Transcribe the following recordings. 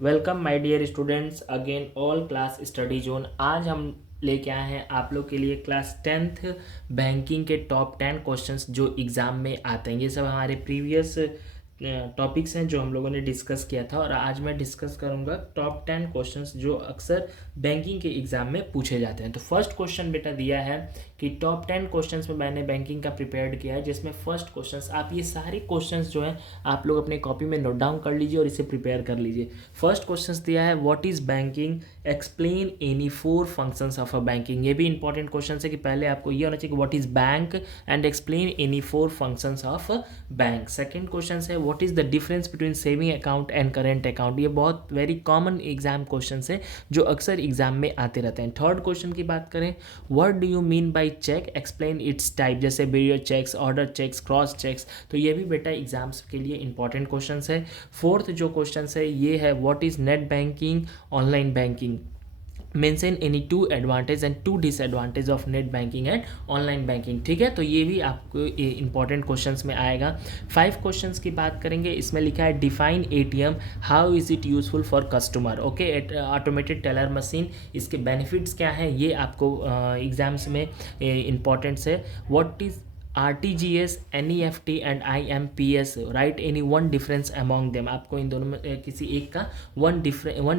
Welcome my dear students again all class study zone. आज हम लेके आए हैं आप लोग के लिए क्लास 10th बैंकिंग के टॉप 10 क्वेश्चंस जो एग्ज़ाम में आते हैं। ये सब हमारे प्रीवियस टॉपिक्स हैं जो हम लोगों ने डिस्कस किया था, और आज मैं डिस्कस करूंगा टॉप 10 क्वेश्चंस जो अक्सर बैंकिंग के एग्ज़ाम में पूछे जाते हैं। तो फर्स्ट क्वेश्चन बेटा दिया है कि टॉप 10 क्वेश्चंस में मैंने बैंकिंग का प्रिपेयर्ड किया है, जिसमें फर्स्ट क्वेश्चंस आप ये सारे क्वेश्चंस जो हैं आप लोग अपने कॉपी में नोट डाउन कर लीजिए और इसे प्रिपेयर कर लीजिए। फर्स्ट क्वेश्चंस दिया है what is banking, explain any 4 functions of a banking. ये भी इंपॉर्टेंट क्वेश्चन है कि पहले आपको ये होना चाहिए कि what is bank and explain any 4 functions of bank. Second question है what is the difference between saving account and current account. ये बहुत वेरी कॉमन एग्जाम क्वेश्चन है जो अक्सर एग्जाम में आते रहते हैं। थर्ड क्वेश्चन की बात करें, what do you mean by cheque, explain its type, जैसे bearer cheques, order cheques, cross cheques. तो ये भी बेटा एग्जाम्स के लिए इंपॉर्टेंट क्वेश्चन है। फोर्थ जो क्वेश्चन है ये है what is net banking, online banking, mention any 2 advantage and 2 disadvantage of net banking and online banking. ठीक है, तो ये भी आपको इंपॉर्टेंट क्वेश्चंस में आएगा। 5 क्वेश्चंस की बात करेंगे, इसमें लिखा है define ATM, how is it useful for customer. Okay, automated teller machine, इसके बेनिफिट्स क्या हैं ये आपको एग्जाम्स में इंपॉर्टेंट है। What is RTGS, NEFT and IMPS, right any one difference among them. आपको इन दोनों में किसी एक का वन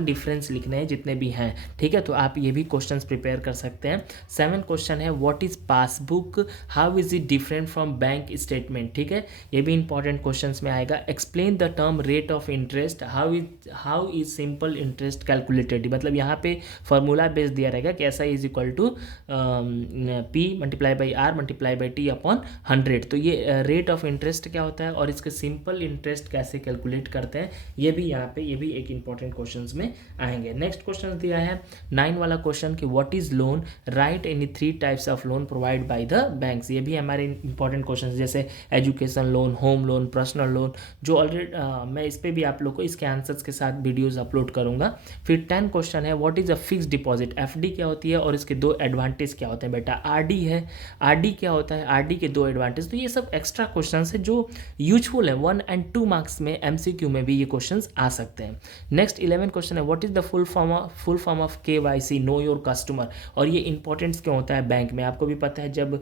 डिफरेंस लिखने हैं जितने भी हैं। ठीक है, तो आप ये भी क्वेश्चंस प्रिपेयर कर सकते हैं। 7 क्वेश्चन है what is passbook, how is it different from bank statement. ठीक है, ये भी इंपॉर्टेंट क्वेश्चंस में आएगा। Explain the term rate of interest, how is simple interest calculated. मतलब यहाँ पे फॉर्मूला बेस दिया रहेगा कि ऐसा is equal to P multiply by R multiply by T upon 100। तो ये रेट ऑफ इंटरेस्ट क्या होता है और इसके सिंपल इंटरेस्ट कैसे कैलकुलेट करते हैं, ये भी यहाँ पे ये भी एक इंपॉर्टेंट क्वेश्चन में आएंगे। नेक्स्ट क्वेश्चन दिया है 9 वाला क्वेश्चन कि what is loan, right any 3 types of loan provide by the banks. ये भी हमारे इंपॉर्टेंट क्वेश्चन जैसे education loan, home loan, personal loan, जो ऑलरेडी मैं इस पर भी आप लोग को इसके आंसर्स के साथ वीडियोज अपलोड करूंगा। फिर 10 क्वेश्चन है what is a fix deposit, FD क्या होती है और इसके 2 एडवांटेज क्या होते हैं। बेटा RD है, RD क्या होता है, RD के 2 एडवांटेज। तो ये सब एक्स्ट्रा क्वेश्चन है जो यूजफुल है, 1 और 2 मार्क्स में MCQ में भी ये क्वेश्चन आ सकते हैं। नेक्स्ट 11 क्वेश्चन है what is the full form of KYC, know your customer. और ये इंपॉर्टेंस क्यों होता है बैंक में, आपको भी पता है जब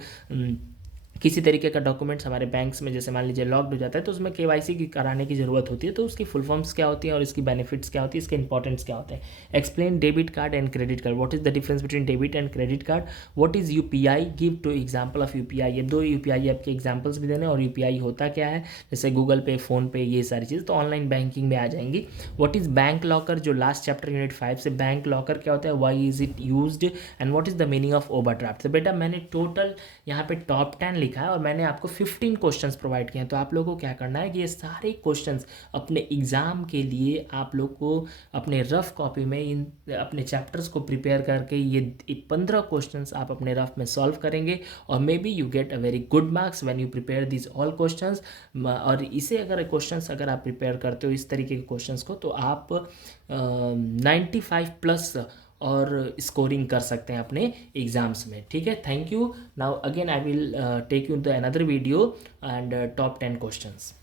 किसी तरीके का डॉक्यूमेंट्स हमारे बैंक्स में जैसे मान लीजिए लॉक्ड हो जाता है तो उसमें KYC की कराने की ज़रूरत होती है। तो उसकी फुल फॉर्म्स क्या होती है और इसकी बेनिफिट्स क्या होती है, इसके इंपॉर्टेंस क्या होते हैं। Explain debit card and credit card, what is the difference between debit and credit card. What is UPI, give two example of UPI। ये 2 UPI आपके एग्जाम्पल्स भी देने, और UPI होता क्या है, जैसे गूगल पे, फोन पे, ये सारी चीज़ तो ऑनलाइन बैंकिंग में आ जाएंगी। व्हाट इज बैंक लॉकर, जो लास्ट चैप्टर यूनिट 5 से बैंक लॉकर क्या होता है, why is it used, and what is the meaning of overdraft. तो बेटा मैंने टोटल यहाँ पे टॉप 10 लिखा है और मैंने आपको 15 क्वेश्चंस प्रोवाइड किए हैं। तो आप लोगों को क्या करना है कि ये सारे क्वेश्चंस अपने एग्जाम के लिए आप लोग को अपने रफ कॉपी में इन अपने चैप्टर्स को प्रिपेयर करके ये 15 क्वेश्चंस आप अपने रफ में सॉल्व करेंगे, और may be you get a very good marks when you prepare this all questions. और इसे अगर क्वेश्चंस अगर आप प्रिपेयर करते हो इस तरीके के क्वेश्चंस को, तो आप 95 प्लस और स्कोरिंग कर सकते हैं अपने एग्जाम्स में। ठीक है, thank you. Now again I will take you the another video and top 10 questions.